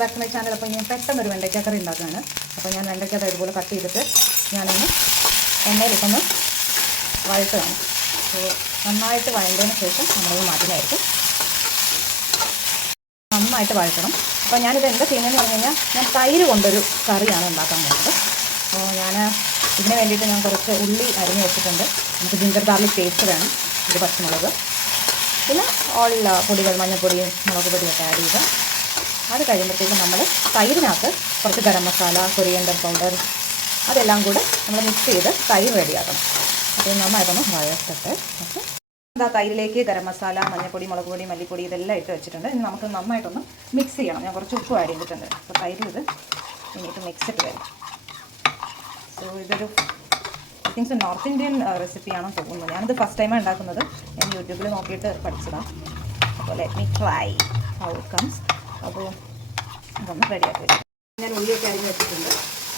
Back my channel അപ്പോൾ ഞാൻ പെട്ടെന്ന് ഒരു വെണ്ടയ്ക്ക കറി ഉണ്ടാക്കുകയാണ്. അപ്പോൾ ഞാൻ വെണ്ടയ്ക്ക ഇതുപോലെ കട്ട് ചെയ്തിട്ട് ഞാനൊന്ന് എണ്ണയിലിട്ടൊന്ന് വഴട്ടുകയാണ് അപ്പോൾ നന്നായിട്ട് വഴണ്ടതിന് ശേഷം നമ്മളത് മാറ്റുന്നതായിരിക്കും നന്നായിട്ട് വഴറ്റണം. അപ്പോൾ ഞാനിത് എന്താ ചെയ്യുന്നതെന്ന് പറഞ്ഞു കഴിഞ്ഞാൽ ഞാൻ തൈര് കൊണ്ടൊരു കറിയാണ് ഉണ്ടാക്കാൻ പോകുന്നത്. അപ്പോൾ ഞാൻ ഇതിന് വേണ്ടിയിട്ട് ഞാൻ കുറച്ച് ഉള്ളി അരിഞ്ഞ് വെച്ചിട്ടുണ്ട്. നമുക്ക് ജിഞ്ചർ ഗാർലിക് പേസ്റ്റ് വേണം. ഇത് പച്ചമുളക്. പിന്നെ ഓൾ പൊടികൾ മഞ്ഞൾപ്പൊടിയും മുളക് പൊടിയൊക്കെ ആഡ് ചെയ്ത് അത് കഴിയുമ്പോഴത്തേക്കും നമ്മൾ തൈരിനകത്ത് കുറച്ച് ഗരം മസാല കൊറിയണ്ടർ പൗഡർ അതെല്ലാം കൂടെ നമ്മൾ മിക്സ് ചെയ്ത് തൈര് റെഡിയാക്കണം. അപ്പോൾ നന്നായിട്ടൊന്ന് വഴക്കട്ടെ ഓക്കെ എന്താ തൈരിലേക്ക് ഗരം മസാല മഞ്ഞൾപ്പൊടി മുളക് പൊടി മല്ലിപ്പൊടി ഇതെല്ലാം ഇട്ട് വെച്ചിട്ടുണ്ട്. ഇനി നമുക്ക് നന്നായിട്ടൊന്ന് മിക്സ് ചെയ്യണം. ഞാൻ കുറച്ച് ഉപ്പ് ആഡ് ചെയ്തിട്ടുണ്ട്. അപ്പോൾ തൈര് ഇത് ഇനിയിട്ട് മിക്സ് ഇട്ട് വരും. സോ ഇതൊരു ഐ തിങ്സ് നോർത്ത് ഇന്ത്യൻ റെസിപ്പിയാണെന്ന് തോന്നുന്നു. ഞാനിത് ഫസ്റ്റ് ടൈമാണ് ഉണ്ടാക്കുന്നത്. ഞാൻ യൂട്യൂബിൽ നോക്കിയിട്ട് പഠിച്ചതാണ്. അപ്പോൾ let me try it comes അപ്പോൾ അതൊന്ന് റെഡിയാക്കി ഞാൻ ഉള്ളിയൊക്കെ അരിഞ്ഞ് വെച്ചിട്ടുണ്ട്.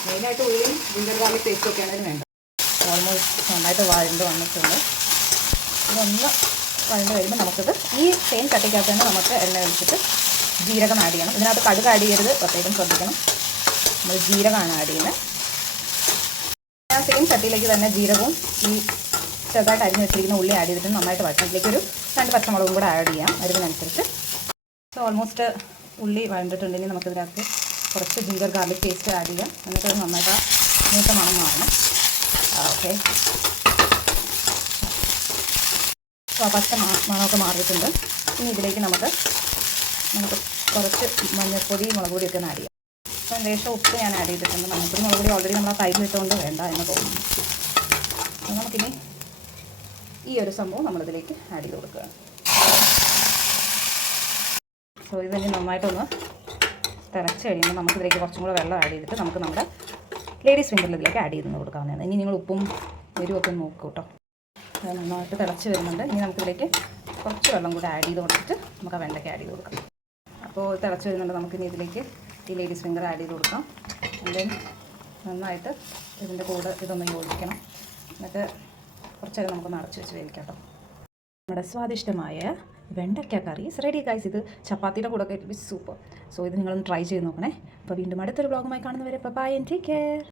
മെയിനായിട്ട് ഉള്ളിയും ജിഞ്ചർ ഗാർലിക് പേസ്റ്റ് ഒക്കെ ഇതിന് വേണ്ടത്. ഓൾമോസ്റ്റ് നന്നായിട്ട് വഴണ്ട് വന്നിട്ടുണ്ട്. ഇതൊന്ന് വഴണ്ട് വരുമ്പോൾ നമുക്കിത് ഈ സെയിം ചട്ടിക്കകത്ത് തന്നെ നമുക്ക് എണ്ണ ഒഴിച്ചിട്ട് ജീരകം ആഡ് ചെയ്യണം. ഇതിനകത്ത് കടുക് ആഡ് ചെയ്യരുത്. പ്രത്യേകം ശ്രദ്ധിക്കണം. നമ്മൾ ജീരകമാണ് ആഡ് ചെയ്യുന്നത്. ഞാൻ സെയിം ചട്ടിയിലേക്ക് തന്നെ ജീരകവും ഈ ചെറുതായിട്ട് അരിഞ്ഞ് വെച്ചിരിക്കുന്ന ഉള്ളി ആഡ് ചെയ്തിട്ട് നന്നായിട്ട് ഭക്ഷണത്തിലേക്ക് ഒരു രണ്ട് പച്ചമുളകും കൂടെ ആഡ് ചെയ്യാം. അരിവിനനുസരിച്ച് സോ ഓൾമോസ്റ്റ് ഉള്ളി വഴണ്ടിട്ടുണ്ടെങ്കിൽ നമുക്കിതിനകത്ത് കുറച്ച് ജിഞ്ചർ ഗാർലിക് പേസ്റ്റ് ആഡ് ചെയ്യാം. എന്നിട്ട് നന്നായിട്ട് മൂത്ത മണം മാറണം. ഓക്കെ സോ പച്ച മണമൊക്കെ മാറിയിട്ടുണ്ട്. ഇനി ഇതിലേക്ക് നമുക്ക് നമുക്ക് കുറച്ച് മഞ്ഞൾപ്പൊടി മുളക് പൊടിയൊക്കെ ഒന്ന് ആഡ് ചെയ്യാം. അപ്പോൾ ലേശം ഉപ്പ് ഞാൻ ആഡ് ചെയ്തിട്ടുണ്ട്. മഞ്ഞൾപ്പൊടി മുളക് പൊടി ഓൾറെഡി നമ്മൾ ആ കൈ വിട്ടുകൊണ്ട് വേണ്ട എന്ന് തോന്നുന്നു. അപ്പോൾ നമുക്കിനി ഈ ഒരു സംഭവം നമ്മളിതിലേക്ക് ആഡ് ചെയ്ത് കൊടുക്കുകയാണ്. സോ ഇതിനി നന്നായിട്ടൊന്ന് തിളച്ച് കഴിയുമ്പോൾ നമുക്ക് ഇതിലേക്ക് കുറച്ചും കൂടെ വെള്ളം ആഡ് ചെയ്തിട്ട് നമുക്ക് നമ്മുടെ ലേഡീസ് ഫിംഗറിൽ ഇതിലേക്ക് ആഡ് ചെയ്ത് കൊടുക്കാവുന്നതാണ്. ഇനി നിങ്ങൾ ഉപ്പും എരിവൊക്കെ നോക്കൂ കേട്ടോ. നന്നായിട്ട് തിളച്ച് വരുന്നുണ്ട്. ഇനി നമുക്കിതിലേക്ക് കുറച്ച് വെള്ളം കൂടെ ആഡ് ചെയ്ത് കൊടുത്തിട്ട് നമുക്ക് ആ വെണ്ടയ്ക്ക് ആഡ് ചെയ്ത് കൊടുക്കാം. അപ്പോൾ തിളച്ച് വരുന്നുണ്ട്. നമുക്കിനി ഇതിലേക്ക് ഈ ലേഡീസ് ഫിംഗർ ആഡ് ചെയ്ത് കൊടുക്കാം. ദെൻ നന്നായിട്ട് ഇതിന്റെ കൂടെ ഇതൊന്ന് യോജിക്കണം. എന്നിട്ട് കുറച്ചേരം നമുക്ക് അടച്ച് വെച്ച് വേവിക്കാം കേട്ടോ. നമ്മുടെ സ്വാദിഷ്ടമായ വെണ്ടയ്ക്ക കറി. റെഡി ഗൈസ് ഇത് ചപ്പാത്തിയുടെ കൂടെ ഒക്കെ സൂപ്പർ സോ ഇത് നിങ്ങളൊന്ന് ട്രൈ ചെയ്ത് നോക്കണേ. അപ്പോൾ വീണ്ടും അടുത്തൊരു ബ്ലോഗുമായി കാണുന്നവരെ ബൈ ആൻഡ് ടേക്ക് കെയർ